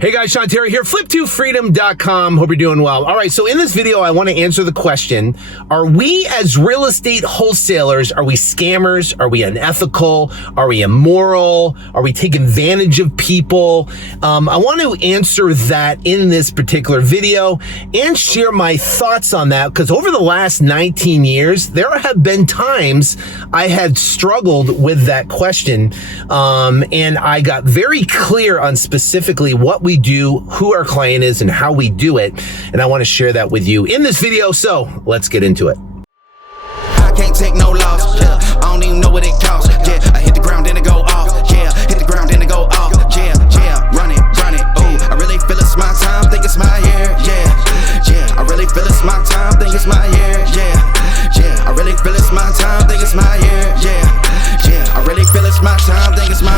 Hey guys, Sean Terry here, flip2freedom.com. Hope you're doing well. All right, so in this video, I want to answer the question, are we as real estate wholesalers, are we scammers? Are we unethical? Are we immoral? Are we taking advantage of people? I want to answer that in this particular video and share my thoughts on that, because over the last 19 years, there have been times I had struggled with that question, and I got very clear on specifically what we do, who our client is, and how we do it. And I want to share that with you in this video. So let's get into it. I can't take no loss. Yeah, I don't even know what it costs. Yeah, I hit the ground and it go off. Yeah, hit the ground and it go off. Yeah, run it. Ooh, I really feel it's my time. Think it's my year. Yeah, I really feel it's my time. Think it's my year. Yeah, I really feel it's my time. Think it's my year. Yeah, I really feel it's my time. Think it's my.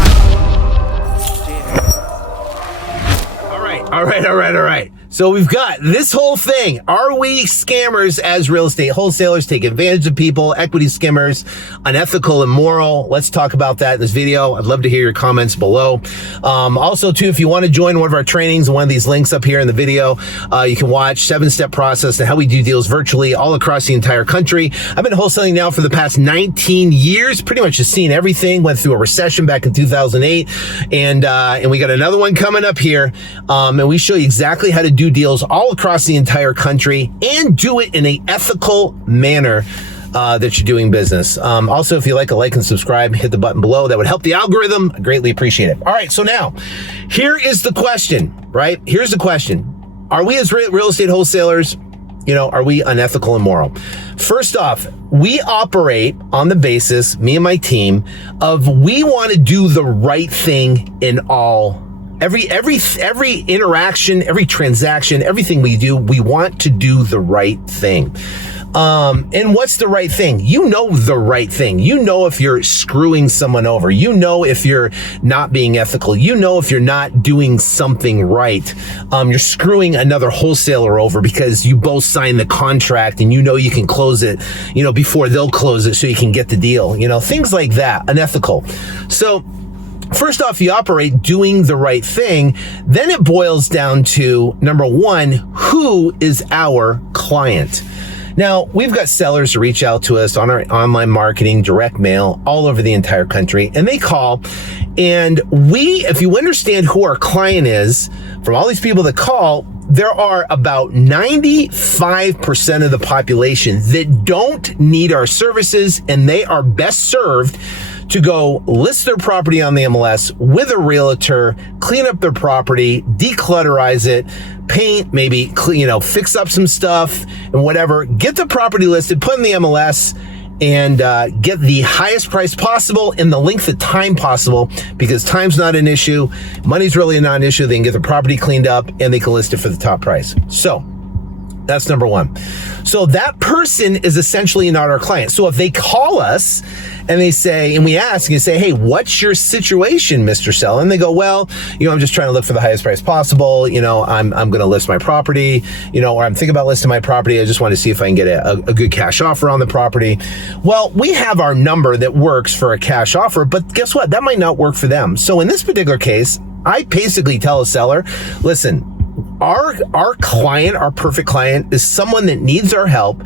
All right. So we've got this whole thing. Are we scammers as real estate wholesalers, take advantage of people, equity skimmers, unethical, immoral? Let's talk about that in this video. I'd love to hear your comments below. Also, too, if you want to join one of our trainings and one of these links up here in the video, you can watch 7-step process and how we do deals virtually all across the entire country. I've been wholesaling now for the past 19 years, pretty much just seen everything. Went through a recession back in 2008, and we got another one coming up here, and we show you exactly how to do deals all across the entire country and do it in an ethical manner that you're doing business. Also, if you like and subscribe, hit the button below. That would help the algorithm. I greatly appreciate it. All right, so now here is the question, right? Here's the question. Are we as real estate wholesalers, are we unethical and moral? First off, we operate on the basis, me and my team, of we want to do the right thing in all every interaction, every transaction, everything we do, we want to do the right thing. And what's the right thing? You know the right thing. You know if you're screwing someone over. You know if you're not being ethical. You know if you're not doing something right. You're screwing another wholesaler over because you both signed the contract and you can close it, before they'll close it so you can get the deal. Things like that, unethical. So first off, you operate doing the right thing. Then it boils down to, number one, who is our client? Now, we've got sellers who reach out to us on our online marketing, direct mail, all over the entire country, and they call. And if you understand who our client is, from all these people that call, there are about 95% of the population that don't need our services, and they are best served to go list their property on the MLS with a realtor, clean up their property, declutterize it, paint, maybe, fix up some stuff and whatever, get the property listed, put in the MLS, and get the highest price possible in the length of time possible, because time's not an issue. Money's really not an issue. They can get the property cleaned up and they can list it for the top price. So that's number one. So that person is essentially not our client. So if they call us and they say, and we ask and you say, hey, what's your situation, Mr. Seller? And they go, well, I'm just trying to look for the highest price possible. I'm going to list my property, or I'm thinking about listing my property. I just want to see if I can get a good cash offer on the property. Well, we have our number that works for a cash offer, but guess what? That might not work for them. So in this particular case, I basically tell a seller, listen, our client, our perfect client, is someone that needs our help,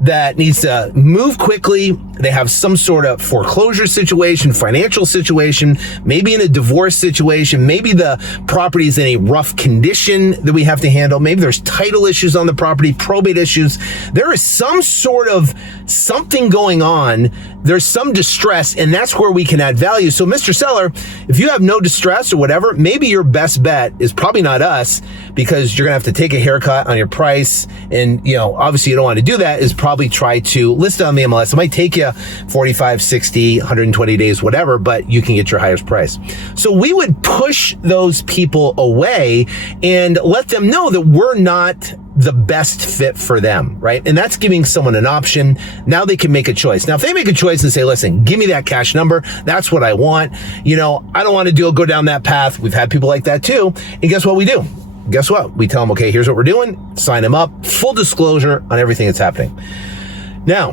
that needs to move quickly. They have some sort of foreclosure situation, financial situation, maybe in a divorce situation. Maybe the property is in a rough condition that we have to handle. Maybe there's title issues on the property, probate issues. There is some sort of something going on. There's some distress, and that's where we can add value. So, Mr. Seller, if you have no distress or whatever, maybe your best bet is probably not us, because you're going to have to take a haircut on your price. And, obviously you don't want to do that, is probably try to list it on the MLS. It might take you 45, 60, 120 days, whatever, but you can get your highest price. So we would push those people away and let them know that we're not the best fit for them, right? And that's giving someone an option. Now they can make a choice. Now, if they make a choice and say, listen, give me that cash number, that's what I want. I don't want to go down that path. We've had people like that too. And guess what we do? Guess what? We tell them, okay, here's what we're doing. Sign them up. Full disclosure on everything that's happening. Now,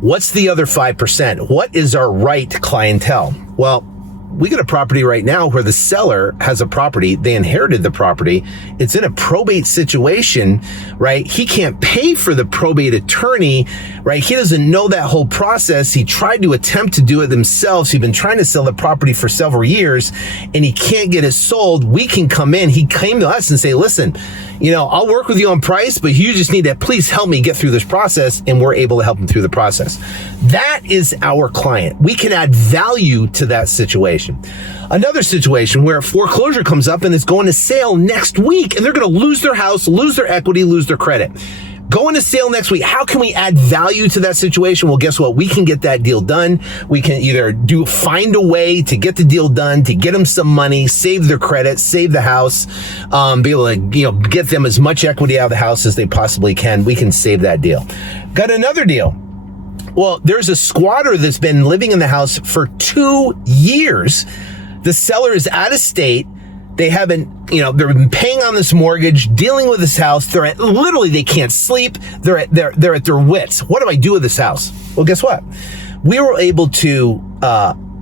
what's the other 5%? What is our right clientele? Well, we got a property right now where the seller has a property. They inherited the property. It's in a probate situation, right? He can't pay for the probate attorney, right? He doesn't know that whole process. He tried to attempt to do it themselves. He's been trying to sell the property for several years and he can't get it sold. We can come in. He came to us and say, listen, I'll work with you on price, but you just need to please help me get through this process. And we're able to help him through the process. That is our client. We can add value to that situation. Another situation where foreclosure comes up and it's going to sale next week and they're going to lose their house, lose their equity, lose their credit. Going to sale next week. How can we add value to that situation? Well, guess what? We can get that deal done. We can either find a way to get the deal done, to get them some money, save their credit, save the house, be able to, get them as much equity out of the house as they possibly can. We can save that deal. Got another deal. Well, there's a squatter that's been living in the house for 2 years. The seller is out of state. They haven't, they've been paying on this mortgage, dealing with this house. They can't sleep. They're at their wits. What do I do with this house? Well, guess what? We were able to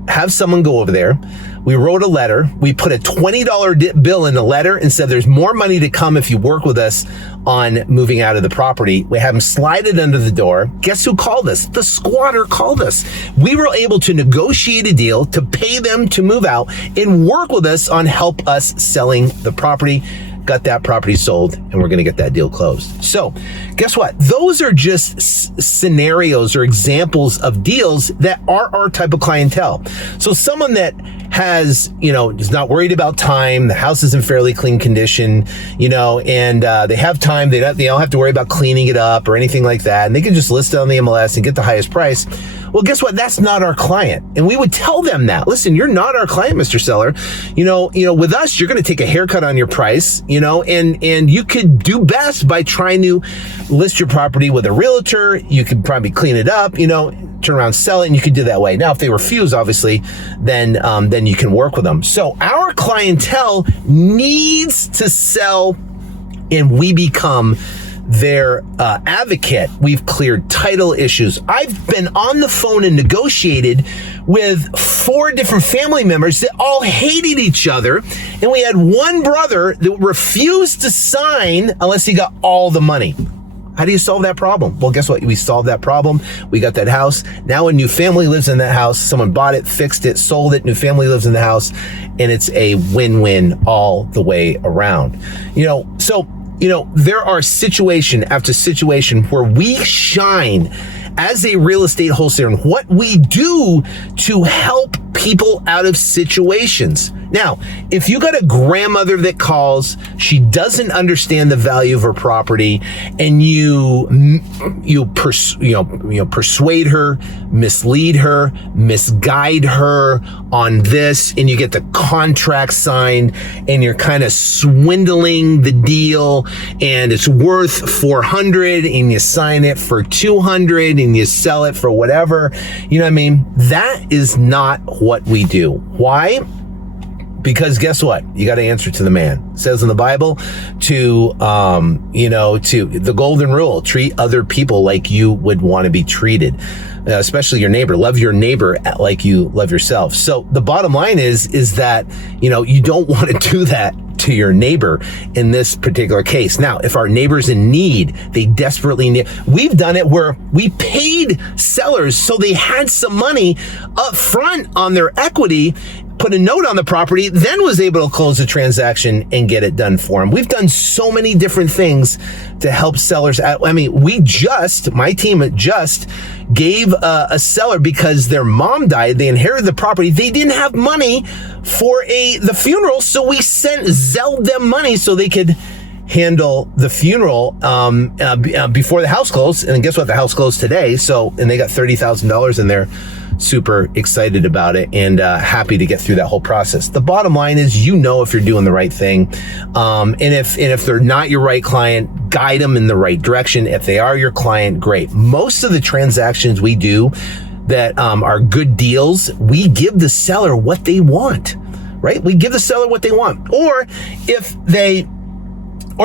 have someone go over there. We wrote a letter. We put a $20 bill in the letter and said, there's more money to come if you work with us on moving out of the property. We have them slide it under the door. Guess who called us? The squatter called us. We were able to negotiate a deal to pay them to move out and work with us on help us selling the property. Got that property sold, and we're going to get that deal closed. So guess what? Those are just scenarios or examples of deals that are our type of clientele. So someone that has, is not worried about time, the house is in fairly clean condition, and they have time, they don't have to worry about cleaning it up or anything like that, and they can just list it on the MLS and get the highest price. Well, guess what? That's not our client. And we would tell them that, listen, you're not our client, Mr. Seller. With us, you're going to take a haircut on your price, and you could do best by trying to list your property with a realtor. You could probably clean it up, turn around, sell it, and you could do that way. Now, if they refuse, obviously, then you can work with them. So our clientele needs to sell, and we become their advocate. We've cleared title issues. I've been on the phone and negotiated with 4 different family members that all hated each other. And we had one brother that refused to sign unless he got all the money. How do you solve that problem? Well, guess what? We solved that problem. We got that house. Now a new family lives in that house. Someone bought it, fixed it, sold it. New family lives in the house. And it's a win-win all the way around. There are situation after situation where we shine as a real estate wholesaler and what we do to help people out of situations. Now, if you got a grandmother that calls, she doesn't understand the value of her property, and you persuade her, mislead her, misguide her on this, and you get the contract signed, and you're kind of swindling the deal, and it's worth $400, and you sign it for $200, and you sell it for whatever. You know what I mean? That is not what we do. Why? Because guess what? You got to answer to the man. It says in the Bible to the golden rule, treat other people like you would want to be treated, especially your neighbor. Love your neighbor like you love yourself. So the bottom line is that, you don't want to do that to your neighbor in this particular case. Now, if our neighbor's in need, they desperately need, we've done it where we paid sellers so they had some money up front on their equity, put a note on the property, then was able to close the transaction and get it done for them. We've done so many different things to help sellers out. I mean, my team just gave a seller, because their mom died, they inherited the property, they didn't have money for the funeral, so we Zelled them money so they could handle the funeral before the house closed. And guess what? The house closed today. And they got $30,000 in there. Super excited about it and happy to get through that whole process. The bottom line is, if you're doing the right thing, and if they're not your right client, guide them in the right direction. If they are your client, great. Most of the transactions we do that are good deals, we give the seller what they want, right? We give the seller what they want, or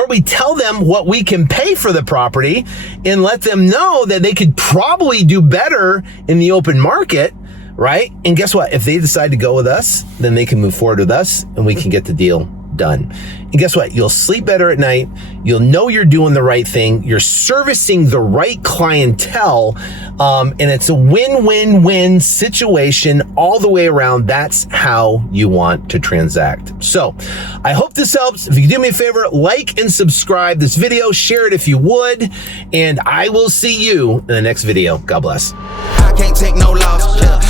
we tell them what we can pay for the property and let them know that they could probably do better in the open market, right? And guess what? If they decide to go with us, then they can move forward with us and we can get the deal done. And guess what? You'll sleep better at night. You'll know you're doing the right thing. You're servicing the right clientele. And it's a win-win-win situation all the way around. That's how you want to transact. So I hope this helps. If you could do me a favor, like and subscribe this video, share it if you would, and I will see you in the next video. God bless. I can't take no loss. Yeah.